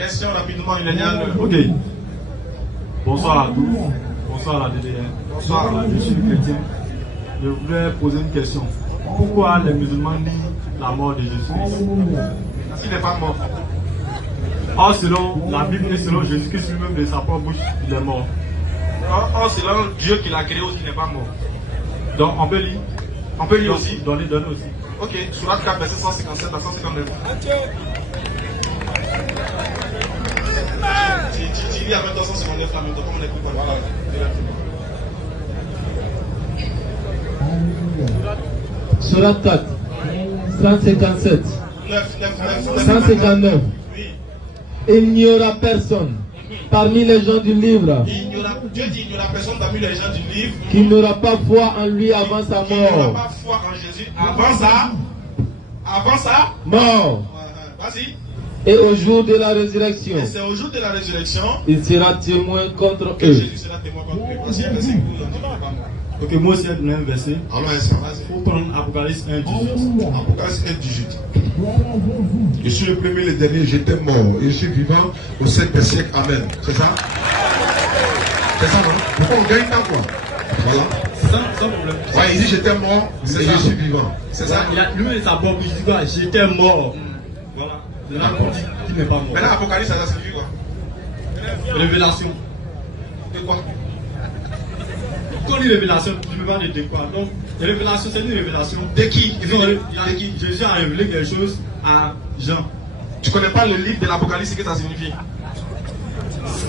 Question rapidement, Ilenian. Ok. Bonsoir à tous. Bonsoir à la DDR. Bonsoir. Je suis chrétien. Je voudrais poser une question. Pourquoi les musulmans nient la mort de Jésus-Christ? Parce qu'il n'est pas mort. Or, selon la Bible et selon Jésus-Christ lui-même de sa propre bouche, il est mort. Or, selon Dieu qui l'a créé aussi, il n'est pas mort. Donc, on peut lire. On peut lire aussi. Donner aussi. Ok, Surat 4, verset 157 à 159. Tu lis à 159 en même temps, comme on écoute. Voilà. Surat 4, 157, 159. Oui. Il n'y aura personne parmi les gens du livre Dieu dit il n'y aura personne parmi les gens du livre qui n'aura pas foi en lui avant sa qui n'aura mort. pas foi en Jésus avant sa Mort. Vas-y. Et au jour de la résurrection, Et c'est au jour de la résurrection il sera témoin contre que eux. Jésus sera témoin contre eux. Voici un verset que vous n'entendez pas mort. Ok, moi aussi, je vais donner un verset. Alors, Il faut prendre Apocalypse 1, 18. Apocalypse 1, 18. Je suis le premier, le dernier, j'étais mort et je suis vivant au 7 des siècles. Amen. C'est ça? C'est ça, non? Pourquoi on gagne tant quoi? Voilà. Sans problème. Ouais, il dit j'étais mort et je suis vivant. C'est ça? Lui et sa propre bouche, il dit quoi? J'étais mort. Voilà. Là, on dit qu'il n'est pas mort. Maintenant, Apocalypse, ça signifie quoi? Révélation. De quoi? Quand on dit révélation, tu me parles de quoi? Donc, révélation, c'est une révélation. De qui? Jésus a révélé quelque chose à Jean. Tu connais pas le livre de l'Apocalypse, ce que ça signifie?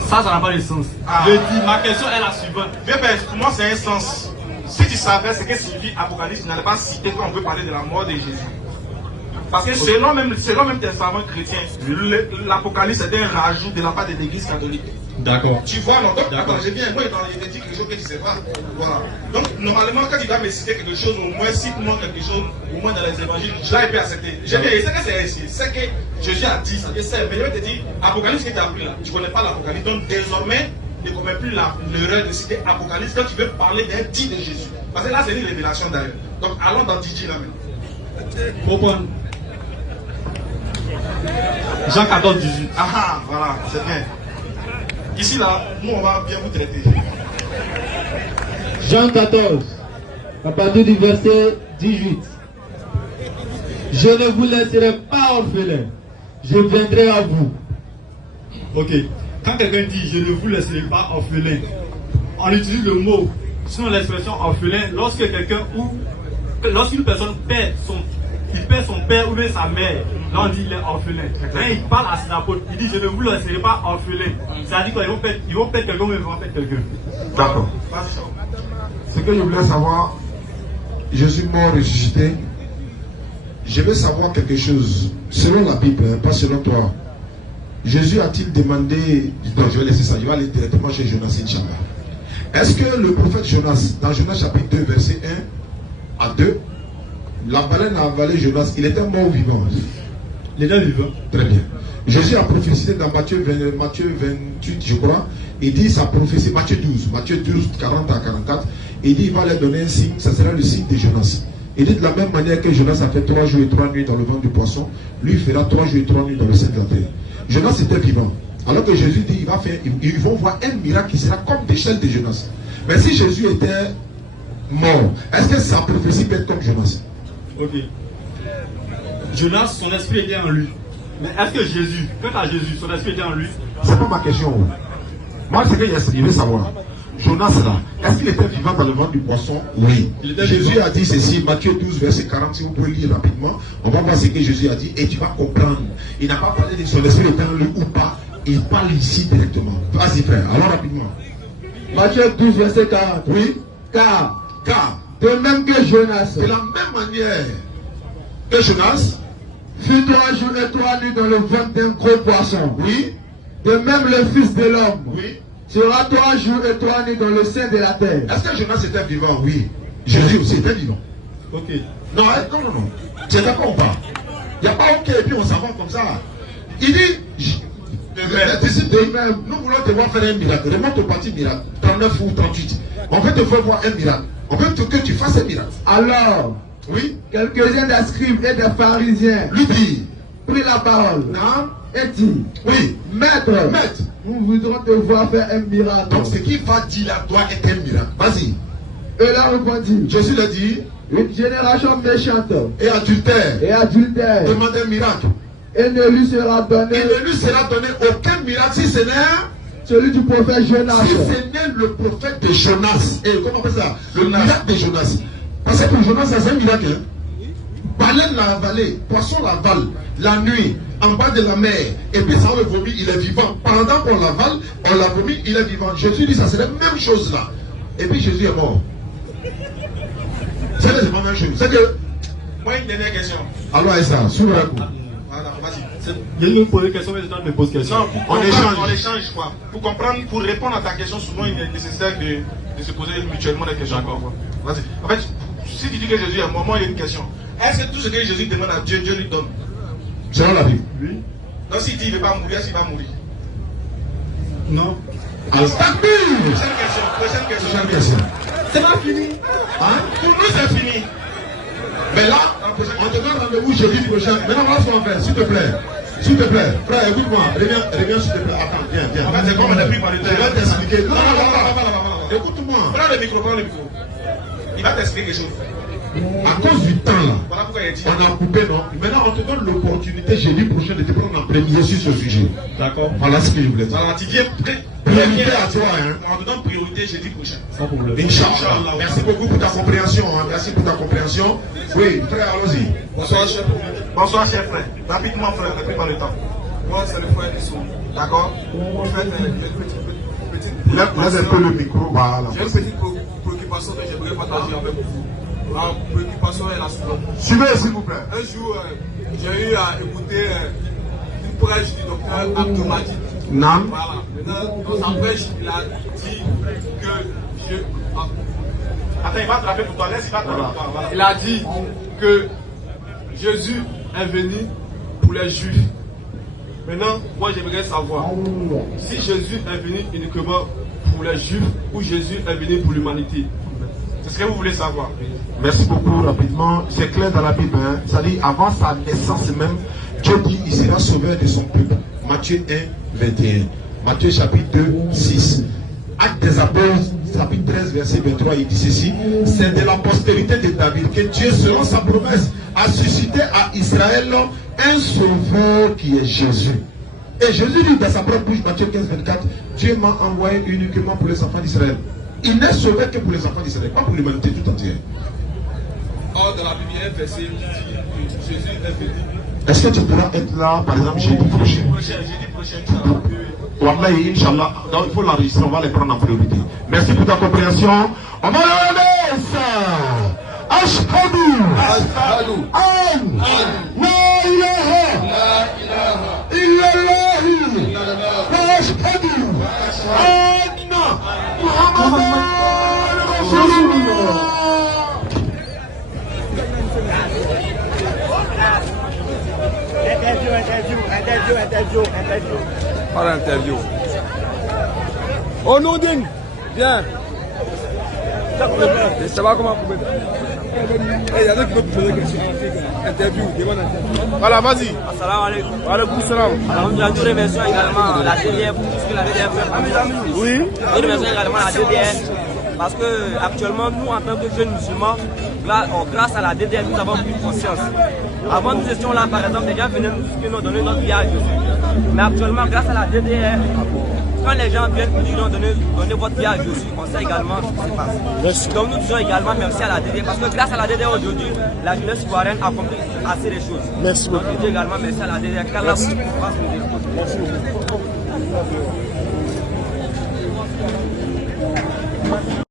Ça n'a pas de sens. Ah. Je dis, ma question est la suivante. Bien, pour moi, c'est un sens. Si tu savais ce que signifie Apocalypse, tu n'allais pas citer quand on veut parler de la mort de Jésus. Parce que selon même tes savants chrétiens, l'Apocalypse est un rajout de la part de l'Église catholique. D'accord. Tu vois, non? Donc, attends, j'ai bien, moi, il dit quelque chose que tu ne sais pas. Voilà. Donc, normalement, quand il va me citer quelque chose, au moins, cite-moi quelque chose, au moins dans les évangiles, je l'ai pu accepter. J'ai bien, il sait que c'est ainsi. C'est que Jésus a dit ça. Mais je vais te dire, Apocalypse que tu as appris là, tu ne connais pas l'Apocalypse. Donc, désormais, ne commets plus l'erreur de citer Apocalypse quand tu veux parler d'un dit de Jésus. Parce que là, c'est une révélation d'ailleurs. Donc, allons dans DJ là maintenant. Comprendre. Jean 14, 18. Ah, voilà, c'est bien. Ici, là, nous, on va bien vous traiter. Jean 14, à partir du verset 18. Je ne vous laisserai pas orphelins, je viendrai à vous. Ok. Quand quelqu'un dit je ne vous laisserai pas orphelin, on utilise le mot, sinon l'expression orphelin, lorsque quelqu'un ou lorsqu'une personne perd son père ou bien sa mère, là on dit il est orphelin. Quand il parle à ses apôtres, il dit je ne vous laisserai pas orphelin. C'est-à-dire qu'ils vont perdre quelqu'un ou ils vont perdre quelqu'un. D'accord. Ce que je voulais savoir, Jésus mort, ressuscité. Je veux savoir quelque chose. Selon la Bible, hein, pas selon toi. Jésus a-t-il demandé... Non, je vais laisser ça. Je vais aller directement chez Jonas, Inch'Allah. Est-ce que le prophète Jonas, dans Jonas chapitre 2, verset 1 à 2, la baleine a avalé Jonas, il était mort ou vivant? Il était vivant. Très bien. Jésus a prophétisé dans Matthieu 28, je crois. Il dit sa prophétie, Matthieu 12, 40 à 44. Il dit il va leur donner un signe, ça sera le signe de Jonas. Il dit de la même manière que Jonas a fait 3 jours et 3 nuits dans le ventre du poisson, lui fera 3 jours et 3 nuits dans le sein de la terre. Jonas était vivant. Alors que Jésus dit ils vont voir un miracle qui sera comme l'échelle de Jonas. Mais si Jésus était mort, est-ce que sa prophétie peut être comme Jonas? Ok. Jonas, son esprit était en lui. Mais est-ce que Jésus, quant à Jésus, son esprit était en lui? C'est pas ma question. Moi, c'est que je veux savoir. Jonas là, est-ce qu'il était vivant dans le ventre du poisson? Oui. Jésus a dit ceci, Matthieu 12, verset 40, si vous pouvez lire rapidement, on va voir ce que Jésus a dit et tu vas comprendre. Il n'a pas parlé de son esprit était en lui ou pas. Il parle ici directement. Vas-y frère, alors rapidement. Matthieu 12, verset 40. Oui. Car, De même que Jonas, la même manière que Jonas, fut 3 jours et 3 nuits dans le ventre d'un gros poisson. oui, De même le Fils de l'homme oui. sera 3 jours et 3 nuits dans le sein de la terre. Est-ce que Jonas était vivant? Oui. Jésus aussi était vivant. Ok. Non, non. C'est pas on parle. Il n'y a pas ok et puis on s'avance comme ça. Il dit, nous voulons te voir faire un miracle. Remonte au parti miracle, 39 ou 38. On veut te faire voir un miracle. On veut que tu fasses un miracle. Alors, Oui. quelques-uns des scribes et des pharisiens Lui dit, prit la parole et dit, Oui. Maître, nous voudrons te voir faire un miracle. Donc ce qu'il va dire là doit être un miracle. Vas-y. Et là répondit, Jésus l'a dit. une génération méchante Et adultère. demande un miracle. Et ne lui sera donné. Et ne lui sera donné aucun miracle si ce n'est celui du prophète Jonas. Si ce n'est le prophète de Jonas. Et comment on appelle ça? Le miracle de Jonas. Parce que pour Jonas, c'est un miracle. Hein? Baleine l'a avalé, poisson l'avale, la nuit, en bas de la mer, et puis ça le vomit, il est vivant. Pendant qu'on l'avale, on l'a vomi, il est vivant. Jésus dit ça, c'est la même chose là. Et puis Jésus est mort. C'est la même chose. C'est que. Moi, une dernière question. Alors, ça, s'ouvre un coup. Voilà, vas-y. Je vais me poser une question, mais je me pose question. Non, on échange quoi. Pour comprendre, pour répondre à ta question, souvent il est nécessaire de se poser mutuellement des questions. Vas-y. En fait, si tu dis que Jésus est mort, moi il y a une question. Est-ce que tout ce que Jésus demande à Dieu, Dieu lui donne? Selon la Bible. Oui. Donc s'il dit qu'il ne veut pas mourir, est-ce qu'il va mourir? Non. Prochaine question. C'est pas fini. Hein? Pour nous, c'est fini. Mais là, on te donne rendez-vous jeudi prochain. Maintenant, voilà ce qu'on va faire, s'il te plaît. S'il te plaît, frère, écoute-moi. Reviens, s'il te plaît. Attends, viens. En fait, c'est comme on a pris par le Je vais t'expliquer. Non. Écoute-moi. Prends le micro. Il va t'expliquer quelque chose. À cause du temps là, Voilà pourquoi il a dit. on a coupé, non? Maintenant, on te donne l'opportunité jeudi prochain de te prendre en premier sur ce sujet. D'accord. Voilà ce que je voulais dire. Alors, tu viens Priorité à toi, hein. on te donne priorité jeudi prochain. Sans problème. Inch'Allah. Merci beaucoup pour ta compréhension. Hein. Merci pour ta compréhension. Oui, frère, allons-y. Bonsoir, cher frère. Rapidement, frère, ne perds pas le temps. Moi, c'est le frère Issou. D'accord? En fait, j'ai une petite Laisse un peu le micro. Voilà. J'ai une petite préoccupation que j'aimerais partager avec vous. La préoccupation est la suivante. Suivez, s'il vous plaît. Un jour, j'ai eu à écouter une prêche du docteur Abdoumadi. Nam. Voilà. Maintenant, dans sa prêche, il a dit que Dieu. Attends, il va te rappeler pour toi. Laisse, il va te rappeler pour toi. Voilà. Il a dit que Jésus est venu pour les Juifs. Maintenant, moi j'aimerais savoir si Jésus est venu uniquement pour les Juifs ou Jésus est venu pour l'humanité. C'est ce que vous voulez savoir. Merci beaucoup, rapidement. C'est clair dans la Bible. Hein. Ça dit, avant sa naissance même, Dieu dit il sera sauveur de son peuple. Matthieu 1, 21. Matthieu chapitre 2, 6. Actes des Apôtres, chapitre 13, verset 23, il dit ceci. C'est de la postérité de David que Dieu, selon sa promesse, a suscité à Israël un sauveur qui est Jésus. Et Jésus dit dans sa propre bouche, Matthieu 15, 24, Dieu m'a envoyé uniquement pour les enfants d'Israël. Il n'est sauvé que pour les enfants d'Israël, pas pour l'humanité tout entière. Or, dans la Bible, il y a un verset qui dit que Jésus est venu. Est-ce que tu pourras être là, par exemple, jeudi prochain? Jeudi prochain, Wallahi, Inch'Allah, donc il faut l'enregistrer, on va les prendre en priorité. Merci pour ta compréhension. On va le laisser. Ashhadu an la ilaha illallah wa ashhadu anna Muhammadan Rasulullah. Interview. Par interview. Oh Nourdine, viens. Ça va comment vous il y a d'autres qui veulent poser des questions. Interview, demande interview. Voilà, vas-y. Assalamu alaikum. Wa alaikum salam. Alors, nous avons remercions également la DDR pour tout ce que la DDR fait. Oui. Nous remercions également la DDR parce que actuellement, nous, en tant que jeunes musulmans, grâce à la DDR, nous avons pris conscience. Avant, nous étions là, par exemple, les gens venaient nous donner notre vie à Jésus. Mais actuellement, grâce à la DDR, quand les gens viennent nous dire donner votre vie à Jésus, on sait également ce qui se passe. Merci. Donc nous disons également merci à la DDR parce que grâce à la DDR aujourd'hui, la jeunesse ivoirienne a compris assez de choses. Merci beaucoup. Donc je dis également merci à la DDR. Qu'Allah vous fasse nous. Merci beaucoup.